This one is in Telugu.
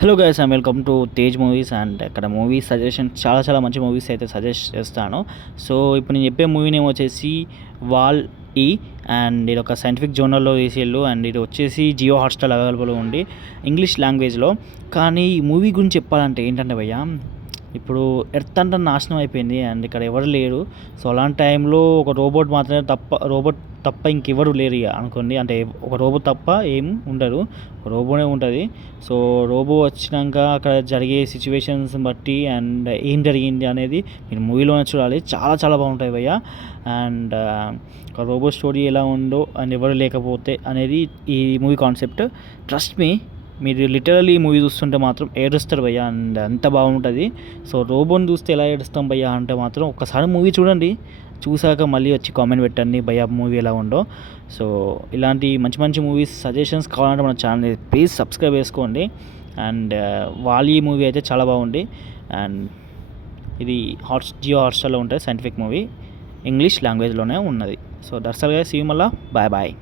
Hello guys and welcome to Tej movies. And ఇక్కడ మూవీ సజెషన్ చాలా మంచి మూవీస్ అయితే సజెస్ట్ చేస్తాను. సో ఇప్పుడు నేను చెప్పే మూవీ నేమ్ వచ్చేసి వాల్ ఈ. అండ్ ఇది ఒక సైంటిఫిక్ జోనర్లో తీసేళ్ళు. అండ్ ఇది వచ్చేసి జియో హాట్స్టార్ అవైలబుల్ ఉంది ఇంగ్లీష్ లాంగ్వేజ్లో. కానీ ఈ మూవీ గురించి చెప్పాలంటే ఏంటంటే భయ్య, ఇప్పుడు ఎర్త్ అంతా నాశనం అయిపోయింది అండ్ ఇక్కడ ఎవరు లేరు. సో అలాంటి టైంలో ఒక రోబోట్ మాత్రమే రోబోట్ తప్ప ఇంకెవరు లేరు ఇక అనుకోండి. అంటే ఒక రోబో తప్ప ఏం ఉండరు, రోబోనే ఉంటుంది. సో రోబో వచ్చినాక అక్కడ జరిగే సిచ్యువేషన్స్ బట్టి అండ్ ఏం జరిగింది అనేది మీరు మూవీలోనే చూడాలి. చాలా బాగుంటాయి భయ్య. అండ్ ఒక రోబో స్టోరీ ఎలా ఉందో అండ్ ఎవరు లేకపోతే అనేది ఈ మూవీ కాన్సెప్ట్. ట్రస్ట్ మీ, మీరు లిటరల్లీ మూవీ చూస్తుంటే మాత్రం ఏడుస్తారు భయ్య. అండ్ అంత బాగుంటుంది. సో రోబోని చూస్తే ఎలా ఏడుస్తాం భయ్య అంటే మాత్రం ఒక్కసారి మూవీ చూడండి, చూసాక మళ్ళీ వచ్చి కామెంట్ పెట్టండి భయ్య మూవీ ఎలా ఉందో. సో ఇలాంటి మంచి మూవీస్ సజెషన్స్ కావాలంటే మన ఛానల్ ప్లీజ్ సబ్స్క్రైబ్ చేసుకోండి. అండ్ వాలీ మూవీ అయితే చాలా బాగుంది. అండ్ ఇది జియో హాట్స్టార్లో ఉంటుంది. సైంటిఫిక్ మూవీ ఇంగ్లీష్ లాంగ్వేజ్లోనే ఉన్నది. So that's all guys, see you మళ్ళా, బాయ్.